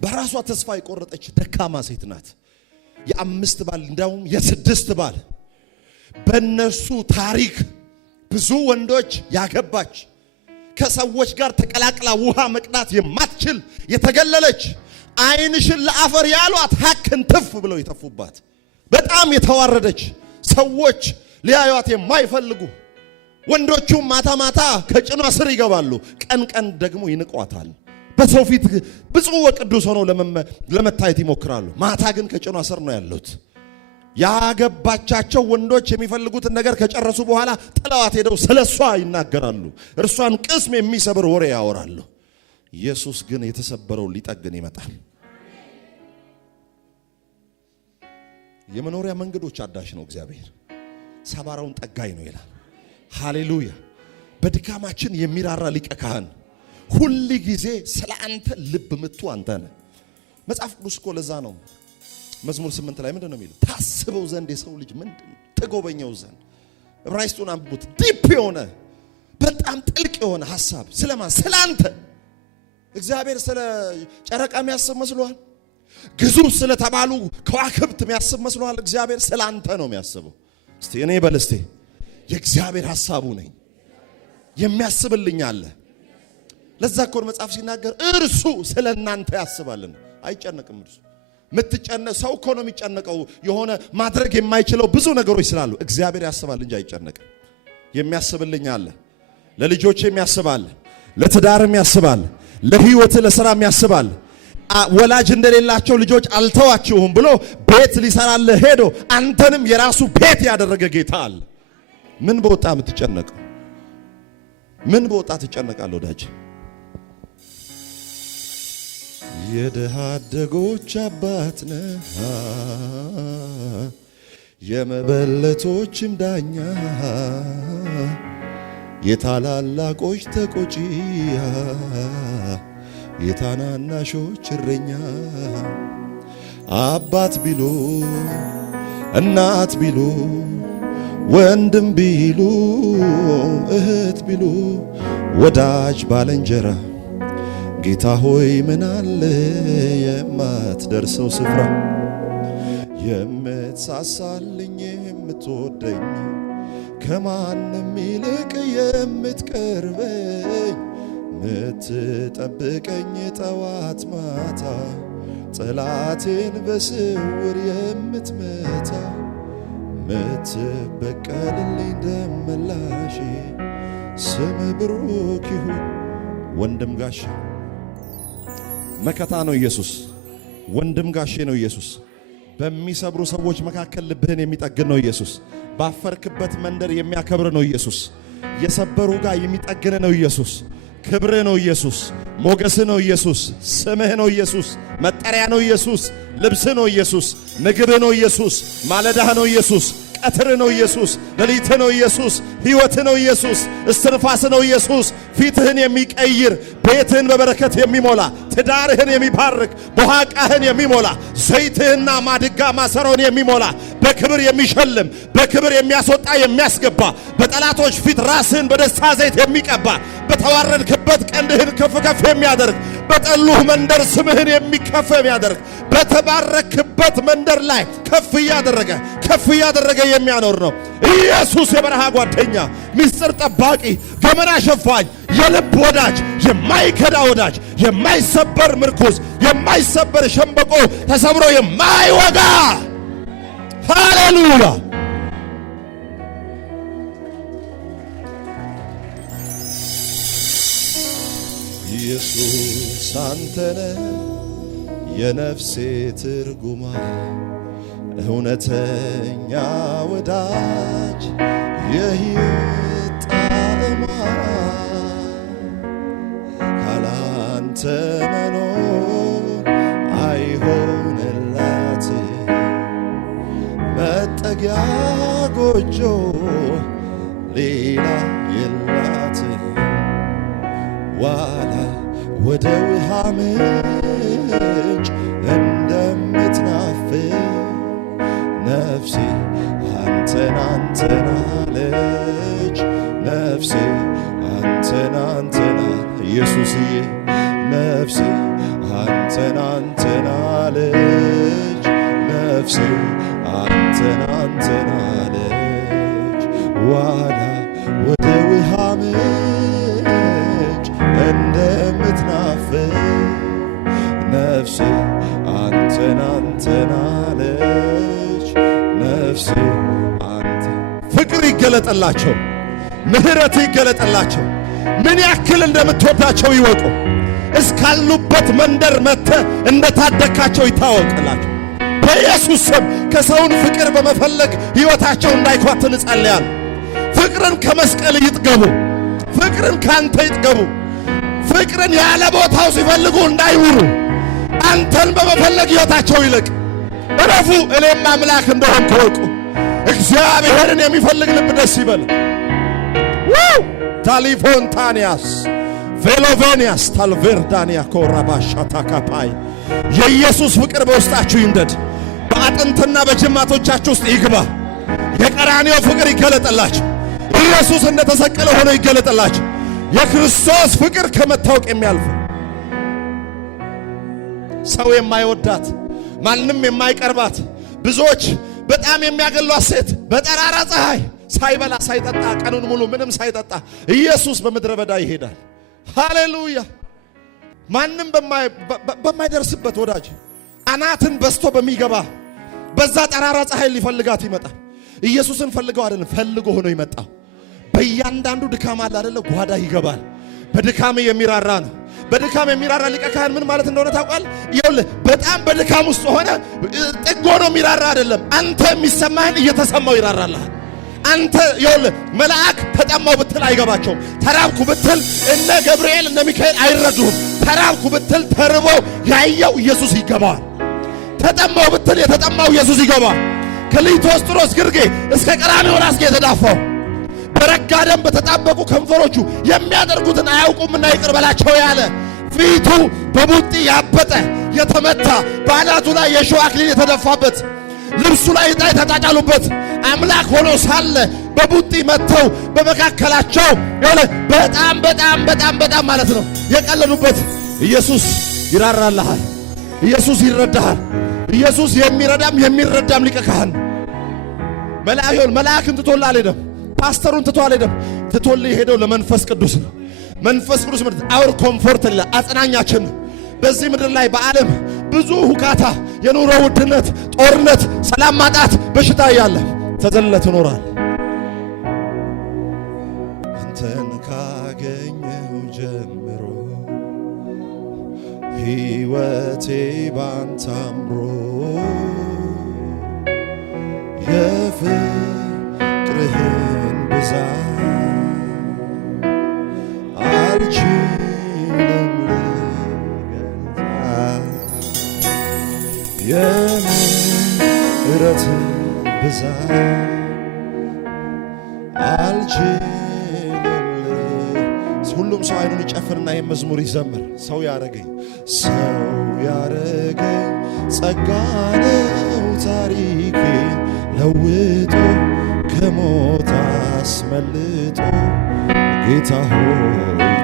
በራሷ ተስፋ የቆረጠች ደካማ ሴት ናት። የ5 ባል እንዳውም የ6 ባል በነሱ ታሪክ ብዙ ወንዶች ያገባች ከሰዎች ጋር ተቀላቅላ ውሃ መቅዳት የማትችል የተገለለች ዓይንሽን ለአፈር ያሏት ሐክን ትፍ ብለው የተፉባት በጣም የተዋረደች ሰዎች ሊያዩት የማይፈልጉ ወንዶቹ ማታ ማታ ከጭኗ ስር ይገባሉ፣ ቀን ቀን ደግሞ ይንቋታል። በሰው ፊት ብፁዕ ወቅዱስ ሆነው ለመታየት ይሞክራሉ። ማታ ግን ከጭኗ ስር ነው ያሉት። ያገባቻቸው ወንዶች የሚፈልጉትን ነገር ከጨረሱ በኋላ ጥለዋት ሄደው ስለሷ ይናገራሉ። እርሷን ቅስም የሚሰብር ወሬ ያወራሉ። ኢየሱስ ግን የተሰበረው ሊጠግን ይመጣል። የመኖሪያ መንገዶች አዳሽ ነው እግዚአብሔር። ሰባራውን ጠጋኝ ነው ይላል። ሃሌሉያ። በድካማችን የሚራራ ሊቀ ካህን ሁሉ ጊዜ ስለ አንተ ልብ ምቱ አንተ ነህ። መጽሐፍ ቅዱስ እኮ ለዛ ነው መዝሙር 8 ላይ ምንድነው የሚለው? ታስበው ዘንድ የሰው ልጅ ምንድነው? ተጎበኘው ዘንድ። ዕብራይስጡን አንብቡት። ዲፕ የሆነ በጣም ጥልቅ የሆነ ሐሳብ ስለማን? ስላንተ። እግዚአብሔር ስለ ጨረቃ የሚያስብ መስሏል? ግዙፍ ስለተባሉ ከዋክብት የሚያስብ መስሏል? እግዚአብሔር ስላንተ ነው የሚያስበው። እስቲ እኔ በል እስቲ የእግዚአብሔር ሐሳቡ ነኝ የሚያስብልኝ አለ። ለዛ እኮ መጽሐፍ ሲናገር እርሱ ስለናንተ ያስባልን። አይጨነቅም እርሱ። ምትጨነቅ ሰው እኮ ነው የሚጨነቀው የሆነ ማድረግ የማይችለው ብዙ ነገሮች ስላሉ። እግዚአብሔር ያስባል እንጂ አይጨነቅም። የሚያስብልኝ አለ። ለልጆቼም ያስባል፣ ለትዳርም ያስባል፣ ለህይወት ለሥራም ያስባል። ወላጅ እንደሌላቸው ልጆች አልተዋችሁም ብሎ ቤት ሊሰራልህ ሄዶ አንተንም የራሱ ቤት ያደረገ ጌታ አለ። ምን በወጣ የምትጨነቀው? ምን በወጣ ትጨነቃለህ ወዳጅ? የድሃ አደጎች አባት ነህ የመበለቶችም ዳኛ የታላላቆች ተቆጪ የታናናሾች እረኛ አባት ቢሉ እናት ቢሉ ወንድም ቢሉ እህት ቢሉ ወዳጅ ባልንጀራ ጌታ ሆይ ምን አለ የማትደርሰው ስፍራ የምትሳሳልኝ የምትወደኝ ከማንም ይልቅ የምትቀርበኝ ምትጠብቀኝ ጠዋት ማታ ጠላቴን በስውር የምትመታ ምትበቀልልኝ ደመላሼ ስም ብሩክ ይሁን። ወንድም ጋሼ መከታ ነው ኢየሱስ። ወንድም ጋሼ ነው ኢየሱስ። በሚሰብሩ ሰዎች መካከል ልብህን የሚጠግን ነው ኢየሱስ። ባፈርክበት መንደር የሚያከብር ነው ኢየሱስ። የሰበሩ ጋር የሚጠግን ነው ኢየሱስ። ክብር ነው ኢየሱስ። ሞገስ ነው ኢየሱስ። ስምህ ነው ኢየሱስ። መጠሪያ ነው ኢየሱስ። ልብስ ነው ኢየሱስ። ምግብ ነው ኢየሱስ። ማለዳህ ነው ኢየሱስ። ቀትር ነው ኢየሱስ። ሌሊት ነው ኢየሱስ። ሕይወት ነው ኢየሱስ። እስትንፋስ ነው ኢየሱስ። ፊትህን የሚቀይር ቤትህን በበረከት የሚሞላ ትዳርህን የሚባርክ በኋቃህን የሚሞላ ዘይትህና ማድጋ ማሰሮን የሚሞላ በክብር የሚሸልም በክብር የሚያስወጣ የሚያስገባ በጠላቶች ፊት ራስህን በደስታ ዘይት የሚቀባ በተዋረድክበት ቀንድህን ከፍ ከፍ የሚያደርግ በጠሉህ መንደር ስምህን የሚከፍ የሚያደርግ በተባረክበት መንደር ላይ ከፍ እያደረገ የሚያኖር ነው ኢየሱስ። የበረሃ ጓደኛ፣ ምስጢር ጠባቂ፣ ገመና ሸፋኝ፣ የልብ ወዳጅ፣ የማይከዳ ወዳጅ፣ የማይሰበር ምርኩዝ፣ የማይሰበር ሸምበቆ፣ ተሰብሮ የማይወጋ ሃሌሉያ። ኢየሱስ አንተነ የነፍሴ ትርጉማ እውነተኛ ወዳጅ የሕይወት ጣዕማ ካላንተ መኖር አይሆንላት መጠጊያ ጎጆ ሌላ የላት ዋላ ወደ ውሃ ምንጭ እንደምትናፍቅ ነፍሴ አንተን አለች። ነፍሴ አንተን ኢየሱስዬ ነፍሴ አንተን አለች። ነፍሴ አንተን አለች። ዋላ ወደ ውሃ ምንጭ እንደምትናፍቅ ነፍሴ አንተን አለች። ነፍሴ አንተ ፍቅር ይገለጠላቸው፣ ምህረት ይገለጠላቸው፣ ምን ያክል እንደምትወዳቸው ይወቁ። እስካሉበት መንደር መጥተህ እንደታደካቸው ይታወቅላቸው። በኢየሱስ ስም ከሰውን ፍቅር በመፈለግ ሕይወታቸው እንዳይኳትን እጸልያለሁ። ፍቅርን ከመስቀል ይጥገቡ፣ ፍቅርን ካንተ ይጥገቡ። ፍቅርን ያለ ቦታው ሲፈልጉ እንዳይውሉ አንተን በመፈለግ ሕይወታቸው ይልቅ እረፉ። እኔም አምላክ እንደሆንኩ እወቁ። እግዚአብሔርን የሚፈልግ ልብ ደስ ይበል። ታሊፎንታኒያስ ቬሎቬኒያስ ታልቬርዳኒያ ኮራባሻታካፓይ የኢየሱስ ፍቅር በውስጣችሁ ይንደድ። በአጥንትና በጅማቶቻችሁ ውስጥ ይግባ። የቀራንዮ ፍቅር ይገለጠላችሁ። ኢየሱስ እንደተሰቀለ ሆኖ ይገለጠላችሁ። የክርስቶስ ፍቅር ከመታወቅ የሚያልፍ ሰው የማይወዳት ማንም የማይቀርባት ብዙዎች በጣም የሚያገሏት ሴት በጠራራ ፀሐይ ሳይበላ ሳይጠጣ ቀኑን ሙሉ ምንም ሳይጠጣ ኢየሱስ በምድረ በዳ ይሄዳል። ሃሌሉያ። ማንም በማይደርስበት ወዳጅ አናትን በስቶ በሚገባ በዛ ጠራራ ፀሐይ ሊፈልጋት ይመጣል። ኢየሱስን ፈልገው አይደለም ፈልጎ ሆኖ ይመጣው። በእያንዳንዱ ድካም አለ አይደለ ጓዳ ይገባል። በድካም የሚራራ ነው። በድካም የሚራራ ሊቀ ካህን ምን ማለት እንደሆነ ታውቃል? ይኸውልህ በጣም በድካም ውስጥ ሆነ ጥግ ሆኖ የሚራራ አይደለም። አንተ የሚሰማህን እየተሰማው ይራራልሃል። አንተ ይኸውልህ መልአክ ተጠማው ብትል አይገባቸውም። ተራብኩ ብትል እነ ገብርኤል እነ ሚካኤል አይረዱህም። ተራብኩ ብትል ተርቦ ያየው ኢየሱስ ይገባዋል። ተጠማው ብትል የተጠማው ኢየሱስ ይገባዋል። ከሊቶስጥሮስ ግርጌ እስከ ቀራንዮ ራስጌ የተዳፋው በረጋ ደም በተጣበቁ ከንፈሮቹ የሚያደርጉትን አያውቁምና ይቅር በላቸው ያለ ፊቱ በቡጢ ያበጠ የተመታ በአናቱ ላይ የሾህ አክሊል የተደፋበት ልብሱ ላይ ዕጣ የተጣጣሉበት አምላክ ሆኖ ሳለ በቡጢ መተው በመካከላቸው በጣም ማለት ነው የቀለዱበት ኢየሱስ ይራራልሃል። ኢየሱስ ይረዳሃል። ኢየሱስ የሚረዳም ሊቀ ካህን መልአክን ትቶልህ አልሄደም። ፓስተሩን ትቶ አልሄደም። ትቶልህ ሄደው ለመንፈስ ቅዱስ ነው። መንፈስ ቅዱስ ማለት አውር ኮምፎርት ላ አጽናኛችን ነው። በዚህ ምድር ላይ በዓለም ብዙ ሁካታ፣ የኑሮ ውድነት፣ ጦርነት፣ ሰላም ማጣት፣ በሽታ ያለ ተዘልለ ትኖራል። አንተን ካገኘው ጀምሮ ሕይወቴ ባንተ አምሮ የፍቅርህን ብዛት አልችልም ልገልጽ የምሕረትህን ብዛት አልችልም። ሁሉም ሰው አይኑን ይጨፍንና የመዝሙር ይዘምር። ሰው ያረገኝ ጸጋ ነው ታሪኬ ለውጦ ከሞት አስመልጦ ጌታ ሆይ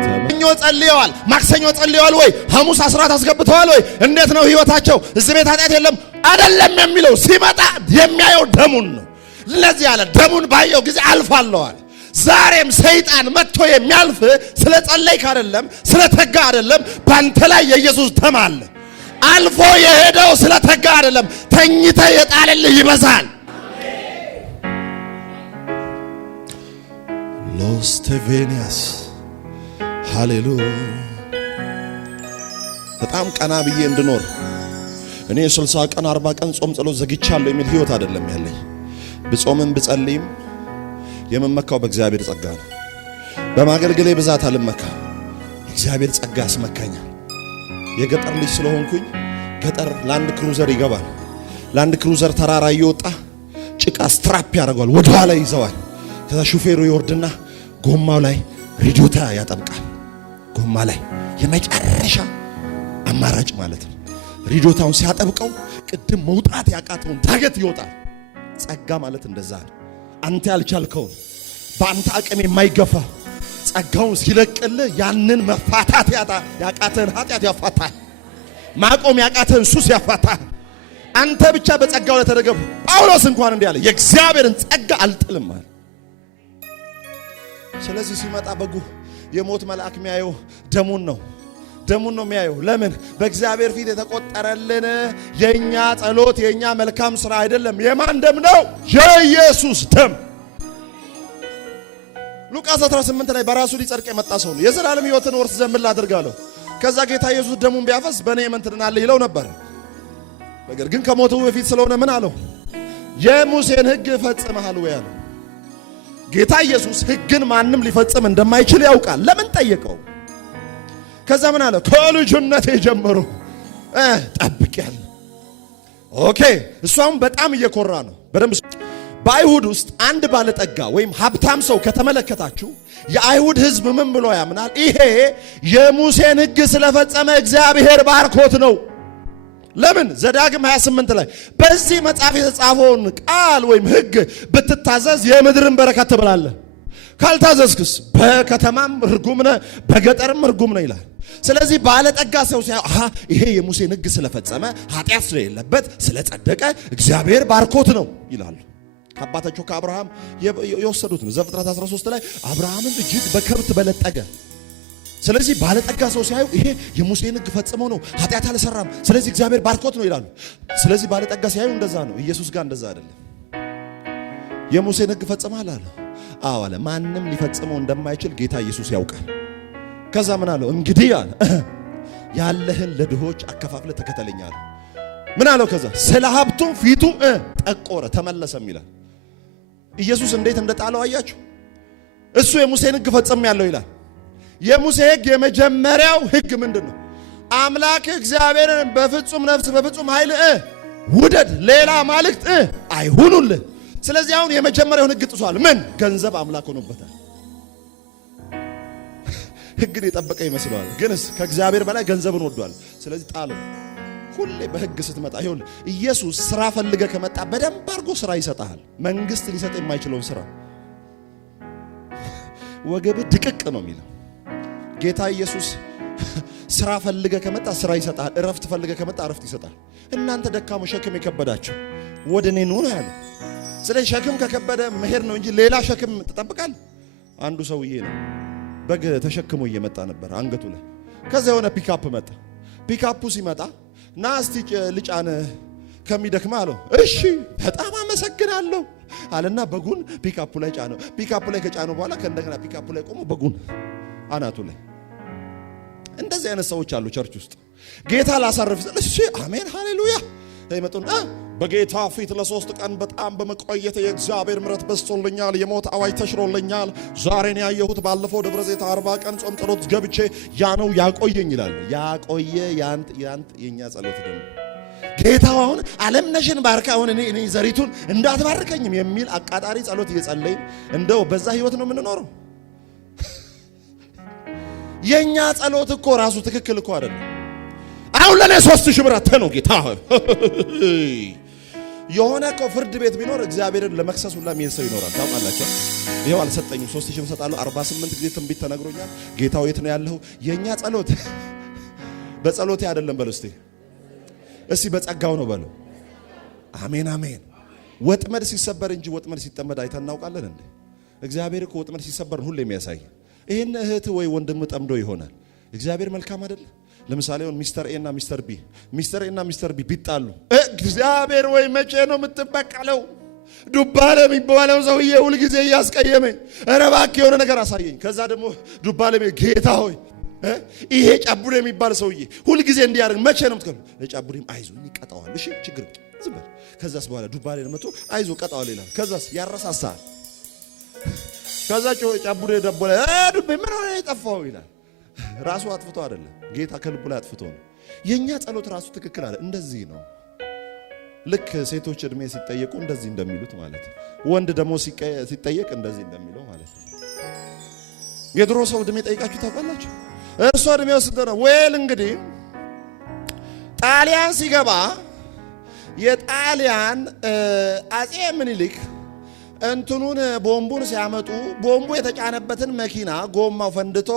ተመኞ ጸልየዋል። ማክሰኞ ጸልየዋል ወይ? ሐሙስ አስራት አስገብተዋል ወይ? እንዴት ነው ህይወታቸው? እዚህ ቤት ኃጢአት የለም አይደለም የሚለው ሲመጣ የሚያየው ደሙን ነው። ለዚህ ያለ ደሙን ባየው ጊዜ አልፋለዋል። ዛሬም ሰይጣን መጥቶ የሚያልፍ ስለ ጸለይክ አይደለም፣ ስለ ተጋ አይደለም። ባንተ ላይ የኢየሱስ ደም አለ። አልፎ የሄደው ስለ ተጋ አይደለም፣ ተኝተ የጣለልህ ይበዛል። ሎስ ቴቬኒያስ ሃሌሉያ። በጣም ቀና ብዬ እንድኖር እኔ 60 ቀን 40 ቀን ጾም ጸሎት ዘግቻለሁ የሚል ህይወት አይደለም ያለኝ። ብጾምም ብጸልይም የምመካው በእግዚአብሔር ጸጋ ነው። በማገልገሌ ብዛት አልመካ፣ እግዚአብሔር ጸጋ ያስመካኛል። የገጠር ልጅ ስለሆንኩኝ ገጠር ላንድ ክሩዘር ይገባል። ላንድ ክሩዘር ተራራ እየወጣ ጭቃ ስትራፕ ያደርገዋል፣ ወደ ኋላ ይዘዋል። ከዛ ሹፌሩ ይወርድና ጎማው ላይ ሬዲዮታ ያጠብቃል። ጎማ ላይ የመጨረሻ አማራጭ ማለት ነው። ሬዲዮታውን ሲያጠብቀው ቅድም መውጣት ያቃተውን ዳገት ይወጣል። ጸጋ ማለት እንደዛ ነው። አንተ ያልቻልከው በአንተ አቅም የማይገፋ ጸጋውን ሲለቅልህ ያንን መፋታት ያቃተን ኃጢአት ያፋታል። ማቆም ያቃተን ሱስ ያፋታል። አንተ ብቻ በጸጋው ላይ ተደገፍ። ጳውሎስ እንኳን እንዲህ አለ፣ የእግዚአብሔርን ጸጋ አልጥልም አለ። ስለዚህ ሲመጣ በጉ የሞት መልአክ የሚያየው ደሙን ነው የሚያየው። ለምን? በእግዚአብሔር ፊት የተቆጠረልን የኛ ጸሎት የኛ መልካም ስራ አይደለም። የማን ደም ነው? የኢየሱስ ደም። ሉቃስ 18 ላይ በራሱ ሊጸድቅ የመጣ ሰው ነው። የዘላለም ሕይወትን ወርስ ዘንድ ላድርጋለሁ። ከዛ ጌታ ኢየሱስ ደሙን ቢያፈስ በእኔ ምን ትድናለህ ይለው ነበር። ነገር ግን ከሞቱ በፊት ስለሆነ ምን አለው? የሙሴን ሕግ ፈጽመሃል ወይ አለው። ጌታ ኢየሱስ ሕግን ማንም ሊፈጽም እንደማይችል ያውቃል። ለምን ጠየቀው? ከዛ ምን አለ? ከልጅነቴ ጀምሮ ጠብቄያለሁ። ኦኬ፣ እሷም በጣም እየኮራ ነው። በደንብ በአይሁድ ውስጥ አንድ ባለጠጋ ወይም ሀብታም ሰው ከተመለከታችሁ የአይሁድ ሕዝብ ምን ብሎ ያምናል? ይሄ የሙሴን ሕግ ስለፈጸመ እግዚአብሔር ባርኮት ነው። ለምን? ዘዳግም 28 ላይ በዚህ መጽሐፍ የተጻፈውን ቃል ወይም ሕግ ብትታዘዝ የምድርን በረከት ትበላለህ፣ ካልታዘዝክስ በከተማም ርጉም ነህ፣ በገጠርም ርጉም ነህ ይላል። ስለዚህ ባለጠጋ ሰው ይሄ የሙሴን ሕግ ስለፈጸመ ኃጢአት ስለሌለበት ስለጸደቀ እግዚአብሔር ባርኮት ነው ይላሉ። ከአባታቸው ከአብርሃም የወሰዱት ነው። ዘፍጥረት 13 ላይ አብርሃምን እጅግ በከብት በለጠገ። ስለዚህ ባለጠጋ ሰው ሲያዩ ይሄ የሙሴን ሕግ ፈጽሞ ነው፣ ኃጢአት አልሰራም፣ ስለዚህ እግዚአብሔር ባርኮት ነው ይላሉ። ስለዚህ ባለጠጋ ሲያዩ እንደዛ ነው። ኢየሱስ ጋር እንደዛ አይደለም። የሙሴን ሕግ ፈጽመሃል አለ። አዎ አለ። ማንም ሊፈጽመው እንደማይችል ጌታ ኢየሱስ ያውቃል። ከዛ ምን አለው? እንግዲህ አለ ያለህን ለድሆች አከፋፍለ ተከተለኝ አለ። ምን አለው? ከዛ ስለ ሀብቱ ፊቱ ጠቆረ ተመለሰም ይላል። ኢየሱስ እንዴት እንደጣለው አያችሁ? እሱ የሙሴን ሕግ ፈጽሜያለሁ ይላል። የሙሴ ሕግ የመጀመሪያው ሕግ ምንድነው? አምላክ እግዚአብሔርን በፍጹም ነፍስ በፍጹም ኃይል ውደድ፣ ሌላ አማልክት አይሁኑልህ። ስለዚህ አሁን የመጀመሪያውን ሕግ ጥሷል። ምን? ገንዘብ አምላክ ሆኖበታል። ሕግን የጠበቀ ይመስለዋል፣ ግንስ ከእግዚአብሔር በላይ ገንዘብን ወዷል። ስለዚህ ጣለው። ሁሌ በሕግ ስትመጣ ይሁን ኢየሱስ ስራ ፈልገ ከመጣ በደንብ አድርጎ ስራ ይሰጣል። መንግስት ሊሰጥ የማይችለውን ስራ ወገብ ድቅቅ ነው የሚለው ጌታ ኢየሱስ። ስራ ፈልገ ከመጣ ስራ ይሰጣል። እረፍት ፈልገ ከመጣ እረፍት ይሰጣል። እናንተ ደካሞ ሸክም የከበዳችሁ ወደ እኔ ኑ ነው ያለው። ስለዚህ ሸክም ከከበደ መሄድ ነው እንጂ ሌላ ሸክም ትጠብቃል። አንዱ ሰውዬ ነው በግ ተሸክሞ እየመጣ ነበር አንገቱ ላይ። ከዛ የሆነ ፒካፕ መጣ። ፒካፑ ሲመጣ ና እስቲ ልጫን ከሚደክማ አለው። እሺ በጣም አመሰግናለሁ አለና በጉን ፒካፑ ላይ ጫነው። ፒካፑ ላይ ከጫነው በኋላ ከእንደገና ፒካፑ ላይ ቆሞ በጉን አናቱ ላይ። እንደዚህ አይነት ሰዎች አሉ ቸርች ውስጥ። ጌታ ላሳርፍ ዘለ እሺ አሜን ሃሌሉያ ይመጡና በጌታ ፊት ለ3 ቀን በጣም በመቆየት የእግዚአብሔር ምሕረት በስቶልኛል፣ የሞት አዋጅ ተሽሮልኛል። ዛሬን ያየሁት ባለፈው ደብረ ዘይት 40 ቀን ጾም ጸሎት ገብቼ ያ ነው ያቆየኝ ይላል። ያቆየ ያንተ የኛ ጸሎት ደግሞ ጌታውን ዓለምነሽን ባርካ አሁን እኔ ዘሪቱን እንዳትባርከኝም የሚል አቃጣሪ ጸሎት እየጸለይን እንደው በዛ ህይወት ነው የምንኖረው። የኛ ጸሎት እኮ ራሱ ትክክል እኮ አይደለም። አሁን ለኔ 3000 ብር አተነው ጌታ የሆነ እኮ ፍርድ ቤት ቢኖር እግዚአብሔርን ለመክሰስ ሁላ የሚሄድ ሰው ይኖራል። ታውቃላችሁ? ይሄው አልሰጠኝም 3000 እሰጣለሁ 48 ጊዜ ትንቢት ተነግሮኛል። ጌታው የት ነው ያለው? የኛ ጸሎት በጸሎቴ አይደለም በሉ እስቲ በጸጋው ነው በሉ። አሜን አሜን። ወጥመድ ሲሰበር እንጂ ወጥመድ ሲጠመድ አይተን እናውቃለን እንዴ? እግዚአብሔር እኮ ወጥመድ ሲሰበር ሁሉ የሚያሳይ ይሄን እህት ወይ ወንድም ጠምዶ ይሆናል። እግዚአብሔር መልካም አይደል? ለምሳሌ ሚስተር ኤ እና ሚስተር ቢ ቢጣሉ እግዚአብሔር ወይ መቼ ነው የምትበቀለው? ዱባለ የሚባለው ሰውዬ ሁሉ ጊዜ እያስቀየመኝ ኧረ እባክህ የሆነ ነገር አሳየኝ። ከዛ ደግሞ ዱባለ ጌታ ሆይ ይሄ ጫቡሬ የሚባል ሰውዬ ሁሉ ጊዜ እንዲያደርግ መቼ ነው የምትከሉ? ለጫቡሬም አይዞኝ ይቀጣዋል። እሺ ችግር ዝም በል። ከዛስ በኋላ ዱባለ መጥቶ አይዞ ቀጣዋል ይላል። ከዛስ ያረሳሳል። ከዛ ጫቡሬ ደቦለ ዱቤ ምን ሆነ የጠፋው ይላል። ራሱ አጥፍቶ አይደለም፣ ጌታ ከልቡ ላይ አጥፍቶ ነው። የኛ ጸሎት ራሱ ትክክል አለ። እንደዚህ ነው። ልክ ሴቶች እድሜ ሲጠየቁ እንደዚህ እንደሚሉት ማለት ነው። ወንድ ደግሞ ሲጠየቅ እንደዚህ እንደሚለው ማለት ነው። የድሮ ሰው እድሜ ጠይቃችሁ ታውቃላችሁ? እርሷ እድሜው ስንት ነው? ወይል እንግዲህ ጣሊያን ሲገባ የጣሊያን አጼ ምኒልክ እንትኑን ቦምቡን ሲያመጡ ቦምቡ የተጫነበትን መኪና ጎማው ፈንድቶ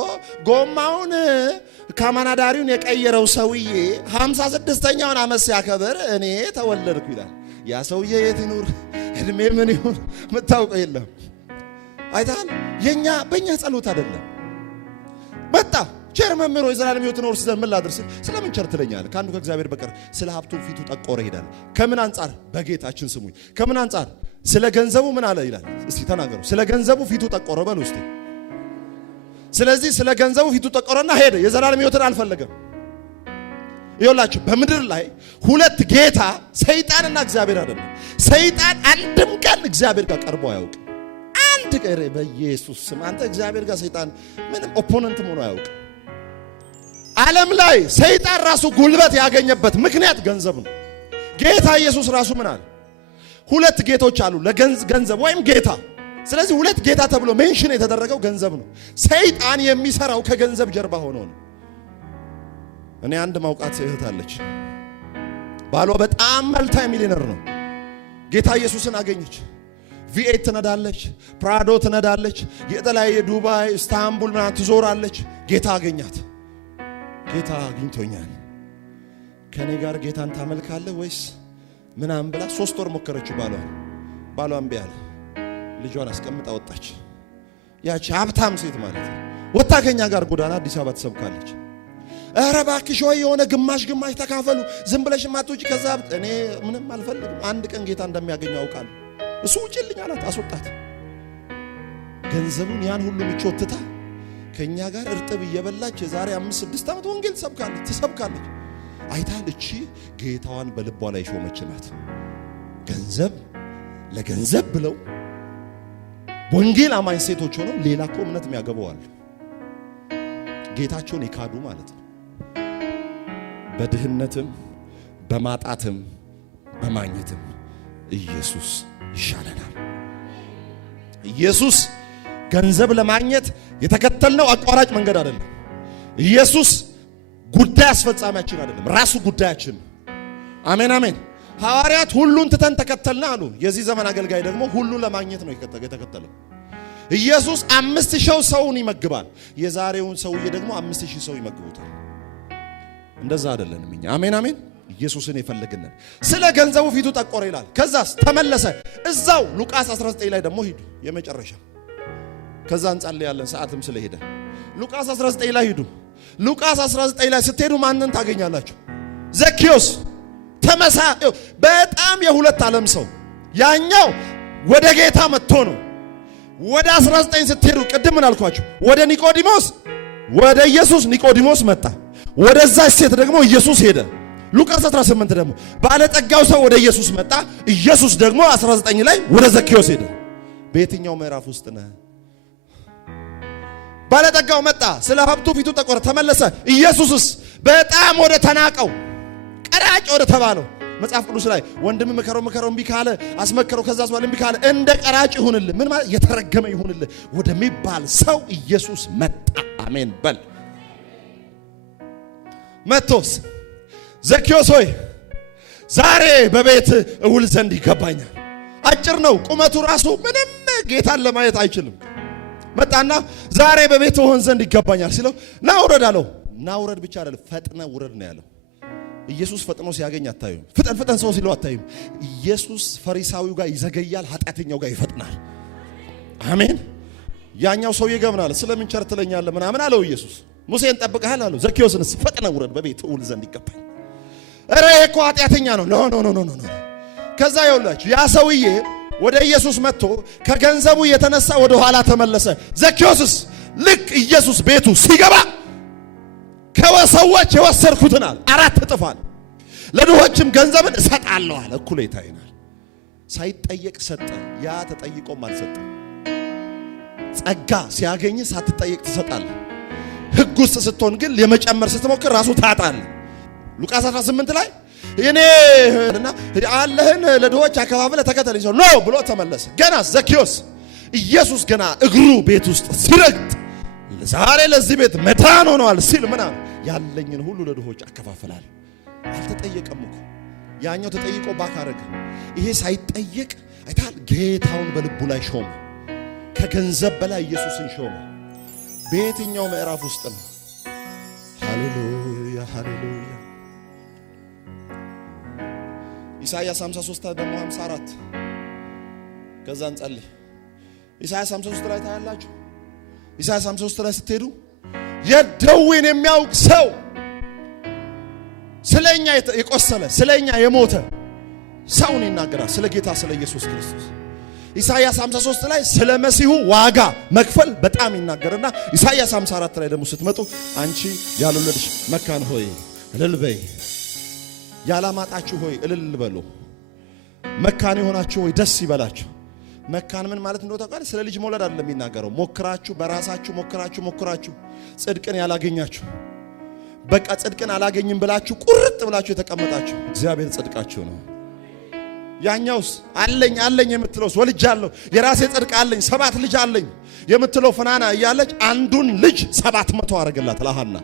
ጎማውን ካማናዳሪውን የቀየረው ሰውዬ 56ኛውን ዓመት ሲያከብር እኔ ተወለድኩ ይላል። ያ ሰውዬ የት ይኑር እድሜ ምን ይሁን መታወቀው የለም። አይታል በእኛ ጸሎት አይደለም። መጣ ቸር መምህሮ የዘላለም ሕይወት ኖር ዘንድ ምን ላድርስ? ስለምን ቸር ትለኛለህ? ከአንዱ ከእግዚአብሔር በቀር ስለ ሀብቱ ፊቱ ጠቆረ ይሄዳል። ከምን አንጻር? በጌታችን ስሙኝ። ከምን አንጻር? ስለ ገንዘቡ ምን አለ ይላል? እስቲ ተናገሩ። ስለ ገንዘቡ ፊቱ ጠቆረ በሉ እስቲ። ስለዚህ ስለ ገንዘቡ ፊቱ ጠቆረና ሄደ። የዘላለም ሕይወትን አልፈለገም። ይኸውላችሁ በምድር ላይ ሁለት ጌታ ሰይጣንና እግዚአብሔር አይደለም። ሰይጣን አንድም ቀን እግዚአብሔር ጋር ቀርቦ አያውቅም። አንድ ቀን በኢየሱስ ስም አንተ እግዚአብሔር ጋር ሰይጣን ምንም ኦፖነንት ሆኖ አያውቅም። ዓለም ላይ ሰይጣን ራሱ ጉልበት ያገኘበት ምክንያት ገንዘብ ነው። ጌታ ኢየሱስ ራሱ ምን አለ? ሁለት ጌቶች አሉ፣ ለገንዘብ ወይም ጌታ። ስለዚህ ሁለት ጌታ ተብሎ ሜንሽን የተደረገው ገንዘብ ነው። ሰይጣን የሚሰራው ከገንዘብ ጀርባ ሆኖ ነው። እኔ አንድ ማውቃት እህት አለች። ባሏ በጣም መልታይ ሚሊዮነር ነው። ጌታ ኢየሱስን አገኘች። ቪኤት ትነዳለች፣ ፕራዶ ትነዳለች፣ የተለያየ ዱባይ፣ ኢስታንቡል ምናምን ትዞራለች። ጌታ አገኛት። ጌታ አግኝቶኛል፣ ከኔ ጋር ጌታን ታመልካለህ ወይስ ምናምን ብላ 3 ወር ሞከረችው። ባሏ እምቢ አለ። ልጇን አስቀምጣ ወጣች። ያቺ ሀብታም ሴት ማለት ነው። ወጣ ከኛ ጋር ጎዳና አዲስ አበባ ትሰብካለች። ኧረ እባክሽ ወይ የሆነ ግማሽ ተካፈሉ፣ ዝም ብለሽ ማትውጪ። ከዛ እኔ ምንም አልፈልግም፣ አንድ ቀን ጌታ እንደሚያገኝ አውቃለሁ። እሱ ውጪልኝ አላት፣ አስወጣት። ገንዘቡን ያን ሁሉ ምቾትታ ከኛ ጋር እርጥብ እየበላች የዛሬ 5-6 ዓመት ወንጌል ትሰብካለች። አይታል እቺ ጌታዋን በልቧ ላይ ሾመችላት። ገንዘብ ለገንዘብ ብለው ወንጌል አማኝ ሴቶች ሆነው ሌላ እኮ እምነት የሚያገቡ አሉ። ጌታቸውን የካዱ ማለት ነው። በድህነትም በማጣትም በማግኘትም ኢየሱስ ይሻለናል። ኢየሱስ ገንዘብ ለማግኘት የተከተልነው አቋራጭ መንገድ አይደለም። ኢየሱስ ጉዳይ አስፈጻሚያችን አይደለም፣ ራሱ ጉዳያችን። አሜን አሜን። ሐዋርያት ሁሉን ትተን ተከተልና አሉ። የዚህ ዘመን አገልጋይ ደግሞ ሁሉን ለማግኘት ነው የተከተለው። ኢየሱስ 5000 ሰውን ይመግባል። የዛሬውን ሰውዬ ደግሞ 5000 ሰው ይመግቡታል። እንደዛ አይደለንም እኛ። አሜን አሜን። ኢየሱስን የፈለግነን ስለ ገንዘቡ ፊቱ ጠቆረ ይላል። ከዛስ ተመለሰ። እዛው ሉቃስ 19 ላይ ደግሞ ሂዱ፣ የመጨረሻ ከዛ እንጸልያለን ሰዓትም ስለሄደ። ሉቃስ 19 ላይ ሂዱ። ሉቃስ 19 ላይ ስትሄዱ ማንን ታገኛላችሁ? ዘኬዎስ በጣም የሁለት ዓለም ሰው። ያኛው ወደ ጌታ መጥቶ ነው። ወደ 19 ስትሄዱ ቅድም ምን አልኳችሁ? ወደ ኒቆዲሞስ ወደ ኢየሱስ ኒቆዲሞስ መጣ። ወደዛ ሴት ደግሞ ኢየሱስ ሄደ። ሉቃስ 18 ደግሞ ባለጠጋው ሰው ወደ ኢየሱስ መጣ። ኢየሱስ ደግሞ 19 ላይ ወደ ዘኬዎስ ሄደ። በየትኛው ምዕራፍ ውስጥ ነህ? ባለጠጋው መጣ፣ ስለ ሀብቱ ፊቱ ጠቆረ፣ ተመለሰ። ኢየሱስስ በጣም ወደ ተናቀው ቀራጭ ወደ ተባለው መጽሐፍ ቅዱስ ላይ ወንድም መከረው እምቢ ካለ አስመከረው፣ ከዛስ በኋላ እምቢ ካለ እንደ ቀራጭ ይሁንልህ፣ ምን ማለት የተረገመ ይሁንልህ ወደሚባል ሰው ኢየሱስ መጣ። አሜን በል። መጥቶስ ዘኬዎስ ሆይ ዛሬ በቤት እውል ዘንድ ይገባኛል። አጭር ነው ቁመቱ፣ ራሱ ምንም ጌታን ለማየት አይችልም። መጣና ዛሬ በቤት ሆን ዘንድ ይገባኛል ሲለው ና ውረድ አለው። ና ውረድ ብቻ አይደለም ፈጥነ ውረድ ነው ያለው። ኢየሱስ ፈጥኖ ሲያገኝ አታዩም። ፍጠን ሰው ሲለው አታዩም። ኢየሱስ ፈሪሳዊው ጋር ይዘገያል፣ ኃጢአተኛው ጋር ይፈጥናል። አሜን። ያኛው ሰው ይገምናል። ስለምን ቸር ትለኛለህ ምናምን አለው ኢየሱስ። ሙሴን ጠብቀሃል አለው። ዘኬዎስንስ ፈጥነ ውረድ በቤት እውል ዘንድ ይገባኝ። እረ እኮ ኃጢአተኛ ነው። ኖ። ከዛ ይኸውላችሁ ያ ሰውዬ ወደ ኢየሱስ መጥቶ ከገንዘቡ የተነሳ ወደ ኋላ ተመለሰ። ዘኬዎስስ ልክ ኢየሱስ ቤቱ ሲገባ ከሰዎች የወሰድኩትን አለ 4 እጥፍ አለ፣ ለድሆችም ገንዘብን እሰጣለሁ አለ፣ እኩሌታ ይናል። ሳይጠየቅ ሰጠ። ያ ተጠይቆም አልሰጠ። ጸጋ ሲያገኝ ሳትጠየቅ ትሰጣለህ። ሕግ ውስጥ ስትሆን ግን የመጨመር ስትሞክር ራሱ ታጣለህ። ሉቃስ 18 ላይ እኔ እና አለህን ለድሆች አከፋፍለ ተከተለኝ ሰው ኖ ብሎ ተመለሰ። ገና ዘኬዎስ ኢየሱስ ገና እግሩ ቤት ውስጥ ሲረግጥ ዛሬ ለዚህ ቤት መዳን ሆኗል ሲል ምናምን ያለኝን ሁሉ ለድሆች አከፋፍላል። አልተጠየቀም እኮ። ያኛው ተጠይቆ ባካረገ፣ ይሄ ሳይጠየቅ አይታል። ጌታውን በልቡ ላይ ሾመ። ከገንዘብ በላይ ኢየሱስን ሾመ። በየትኛው ምዕራፍ ውስጥ ነው? ሃሌሉያ ሃሌሉያ። ኢሳይያስ 53 ደግሞ 54 ከዛ እንጸልይ። ኢሳይያስ 53 ላይ ታያላችሁ። ኢሳይያስ 53 ላይ ስትሄዱ የደዌን የሚያውቅ ሰው ስለኛ የቆሰለ ስለኛ የሞተ ሰውን ይናገራል፣ ስለ ጌታ ስለ ኢየሱስ ክርስቶስ። ኢሳይያስ 53 ላይ ስለ መሲሁ ዋጋ መክፈል በጣም ይናገርና ኢሳይያስ 54 ላይ ደግሞ ስትመጡ አንቺ ያልወለድሽ መካን ሆይ እልል በይ፣ ያላማጣችሁ ሆይ እልል በሉ፣ መካን የሆናችሁ ሆይ ደስ ይበላችሁ። መካን ምን ማለት እንደሆነ ታውቃለህ? ስለ ልጅ መውለድ አይደለም የሚናገረው። ሞክራችሁ በራሳችሁ ሞክራችሁ ጽድቅን ያላገኛችሁ፣ በቃ ጽድቅን አላገኝም ብላችሁ ቁርጥ ብላችሁ የተቀመጣችሁ እግዚአብሔር ጽድቃችሁ ነው። ያኛውስ አለኝ የምትለውስ ወልጃለሁ የራሴ ጽድቅ አለኝ 7 ልጅ አለኝ የምትለው ፍናና እያለች አንዱን ልጅ 700 አረገላት ለሐና።